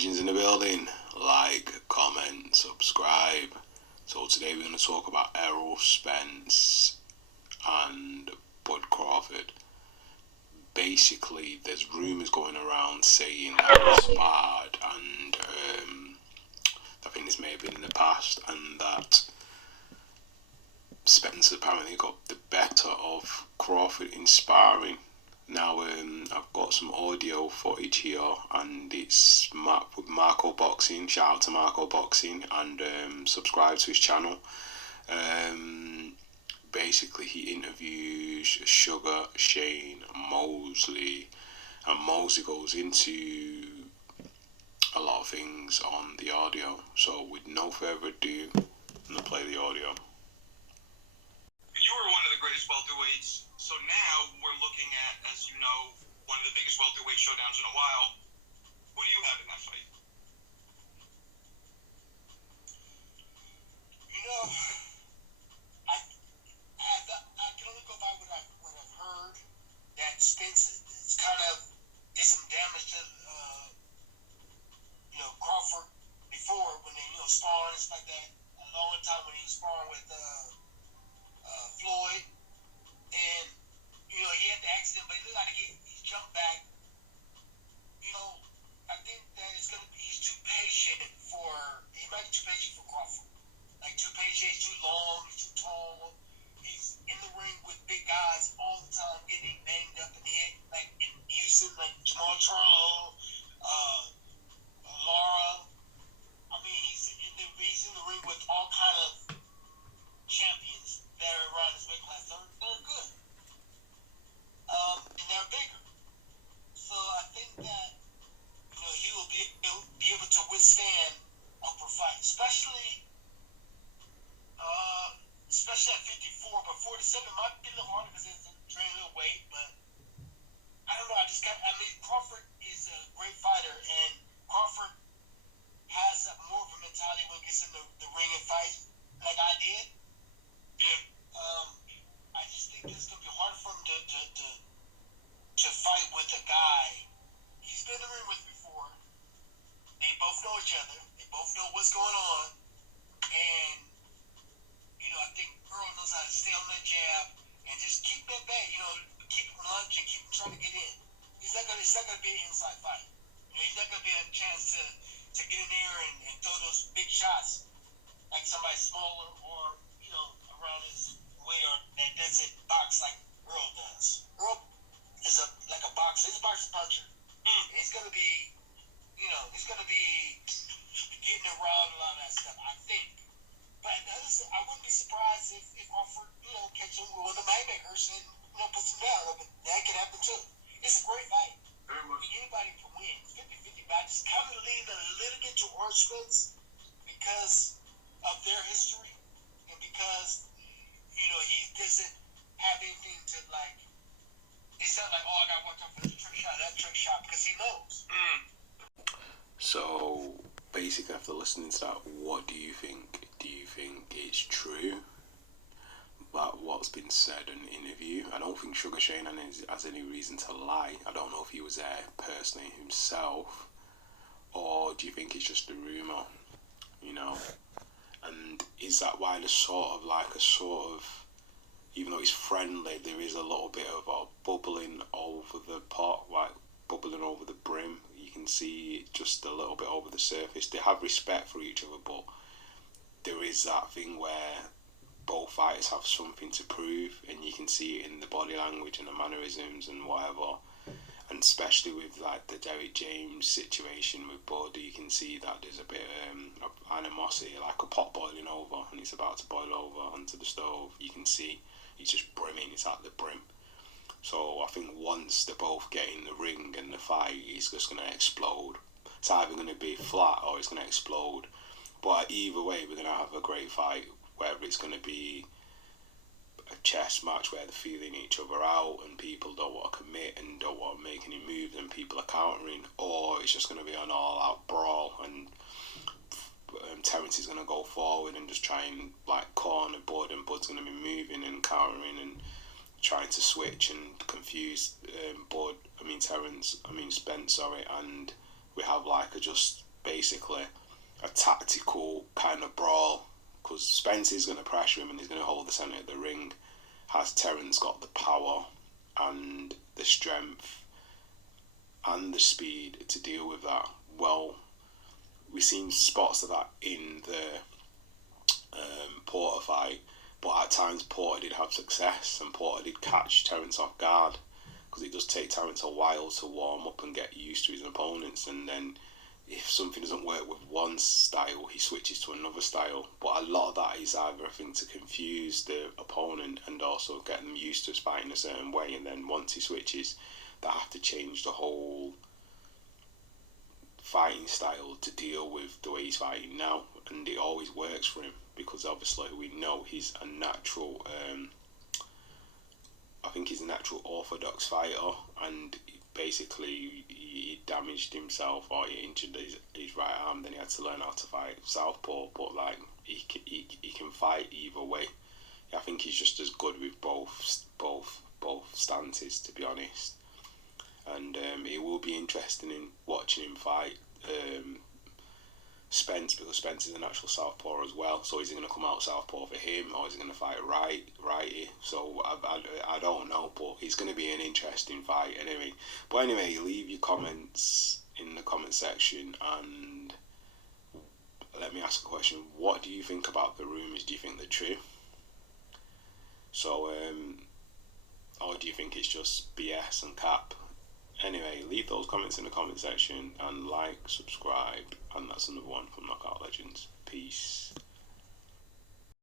legends in the building. Like, comment, subscribe. So today we're going to talk about Errol Spence and Bud Crawford. Basically, there's rumours going around saying that they sparred, and I think this may have been in the past, and that Spence apparently got the better of Crawford in sparring. Now, I've got some audio footage here, and it's with Marco Boxing. Shout out to Marco Boxing, and subscribe to his channel. Basically, he interviews Sugar Shane Mosley, and Mosley goes into a lot of things on the audio. So, with no further ado, I'm gonna play the audio. You were one of the greatest welterweights, so now we're looking at, as you know, one of the biggest welterweight showdowns in a while. Who do you have in that fight? You know, I can only go by what I've heard, that Spence is kind of did some damage to Crawford before when they sparring and stuff like that. A long time when he was sparring with Floyd, and he had the accident, but it looked like he jumped back. I think that he's too patient he might be too patient for Crawford. Like, too patient, he's too long, he's too tall. He's in the ring with big guys all the time, getting banged up in the head, like in Houston, like Jamal Charlo, Lara. I mean, he's in the ring with all kind of champions that are around his weight class. They're good. And they're bigger. So I think that he will be able to withstand upper fight, especially at 54. But 47 might be a little harder because it's a drain a little weight. But I don't know. Crawford is a great fighter, and Crawford has more of a mentality when he gets in the ring and fights, like I did. Yeah. I just think it's gonna be hard for him to fight with a guy he's been in the ring with before. They both know each other. They both know what's going on, and I think Earl knows how to stay on that jab and just keep that back. Keep him lunging, keep him trying to get in. It's not gonna be an inside fight. He's not gonna be a chance to get in there and throw those big shots like somebody smaller or around his way, or that doesn't box like Earl does. Earl is like a boxer. He's a boxer puncher. He's gonna be, he's gonna be getting around a lot of that stuff, I think. But I wouldn't be surprised if Crawford, catch him with one of the haymakers and puts him down. That could happen too. It's a great fight. Very much. Anybody can win. 50-50. But I just kind of lean a little bit towards Spence because of their history and because he doesn't have anything to, like, it's not like, I got one time for this trick shot, that trick shot, because he knows. So, basically, after listening to that, what do you think? Do you think it's true about what's been said in the interview? I don't think Sugar Shane has any reason to lie. I don't know if he was there personally himself, or do you think it's just a rumour? And is that why there's even though it's friendly, there is a little bit of a bubbling over the pot, like bubbling over the brim. You can see just a little bit over the surface. They have respect for each other, but there is that thing where both fighters have something to prove, and you can see it in the body language and the mannerisms and whatever. And especially with like the Derrick James situation with Bud, you can see that there's a bit of animosity, like a pot boiling over, and it's about to boil over onto the stove. You can see he's just brimming, it's at the brim. So I think once they both get in the ring and the fight, it's just going to explode. It's either going to be flat or it's going to explode. But either way, we're going to have a great fight, whether it's going to be a chess match where they're feeling each other out and people don't want to commit and don't want to make any moves and people are countering, or it's just going to be an all-out brawl and Terence is going to go forward and just try and like corner Bud, and Bud's going to be moving and countering and trying to switch and confuse Spence, and we have like a just basically a tactical kind of brawl, because Spence is going to pressure him and he's going to hold the centre of the ring. Has Terence got the power and the strength and the speed to deal with that? Well, we've seen spots of that in the Porter fight, but at times Porter did have success and Porter did catch Terence off guard, because it does take Terence a while to warm up and get used to his opponents, and then if something doesn't work with one style, he switches to another style. But a lot of that is either I think to confuse the opponent and also get them used to fighting a certain way, and then once he switches, they have to change the whole fighting style to deal with the way he's fighting now, and it always works for him because obviously we know he's a natural I think he's a natural orthodox fighter, and basically he damaged himself or he injured his right arm, then he had to learn how to fight southpaw, but like he can fight either way. I think he's just as good with both stances, to be honest. And it will be interesting in watching him fight Spence, because Spence is a natural southpaw as well. So is he going to come out southpaw for him, or is he going to fight righty? So I don't know, but it's going to be an interesting fight anyway. But anyway, leave your comments in the comment section and let me ask a question. What do you think about the rumours? Do you think they're true? So, or do you think it's just BS and cap? Anyway, leave those comments in the comment section and like, subscribe, and that's another one from Knockout Legends. Peace.